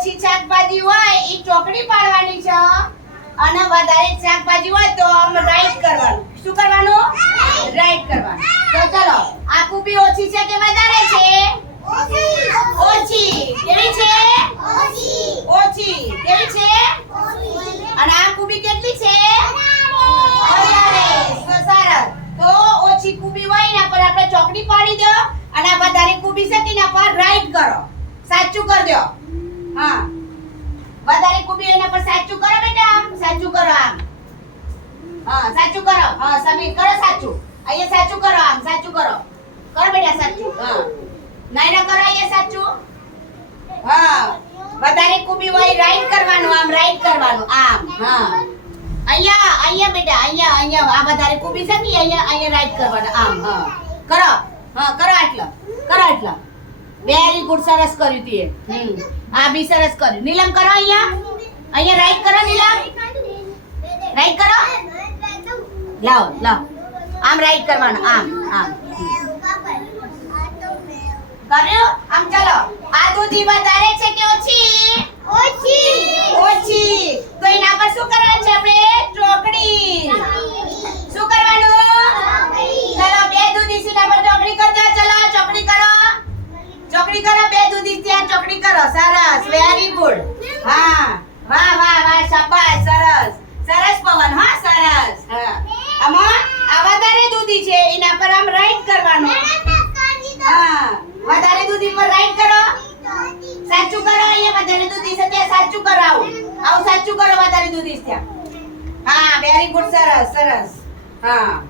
ઓછી શાકભાજી હોય એ ચોકડી પાડવાની છે. અને વધારે શાકભાજી હોય તો આમ રાઈટ કરવાનું. શું કરવાનું? રાઈટ કરવાનું. તો ચલો આ કુબી ઓછી છે કે વધારે છે? ઓછી. કેવી છે? ઓછી. કેવી છે? અને આ કુબી કેટલી છે? તો ઓછી કુબી હોય ને પર આપણે ચોકડી પાડી દો અને વધારે કુબી શકીને તેના પર રાઈટ કરો. સાચું કર દો. હા. વધારે કુબી એના પર સાચું કરો બેટા. સાચું કરો આમ. હા, સાચું કરો. હા, સમીર, કરો સાચું. અહીંયા સાચું કરો આમ, સાચું કરો. કરો બેટા સાચું. હા. નાયના કરો અહીંયા સાચું. હા. વધારે કુબી હોય રાઈટ કરવાનું, આમ રાઈટ કરવાનું, આમ. હા. અહીંયા અહીંયા બેટા, અહીંયા અહીંયા, આ વધારે કુબી છે ને, અહીંયા અહીંયા રાઈટ કરવાનું, આમ, હા. કરો. હા, કરો આટલા. કરો આટલો. વેરી ગુડ સરસ કર્યું તીએ હા બી સરસ કર્યું. નીલમ કરો અહીંયા. અહીંયા રાઈટ કરો, નીલમ. રાઈટ કરો. લાવ લાવ. આમ રાઈટ કરવાનું, આમ આમ. કર્યું? આમ ચાલો. આ દૂધી વધારે છે કે ઓછી? ઓછી તો એના પર શું કરવાનું છે આપણે ચોકડી શું કરવાનું ચલો બે દૂધી છે એના પર ચોકડી કરી દો ચલો ચોકડી કરો ચોકડી કરો બે દૂધી ત્યાં ચોકડી કરો સરસ વેરી ગુડ હા. વાહ વાહ વાહ, શાબાશ, સરસ. સરસ પવન, હા, સરસ. હા. આમાં આ વધારે દૂધી છે, એના પર આમ રાઈટ કરવાનું. હા. વધારે દૂધી પર રાઈટ કરો. સાચું કરો, અહીંયા વધારે દૂધી છે, ત્યાં સાચું કરો આવું. આવું સાચું કરો, વધારે દૂધી છે હા વેરી ગુડ સરસ સરસ. હા.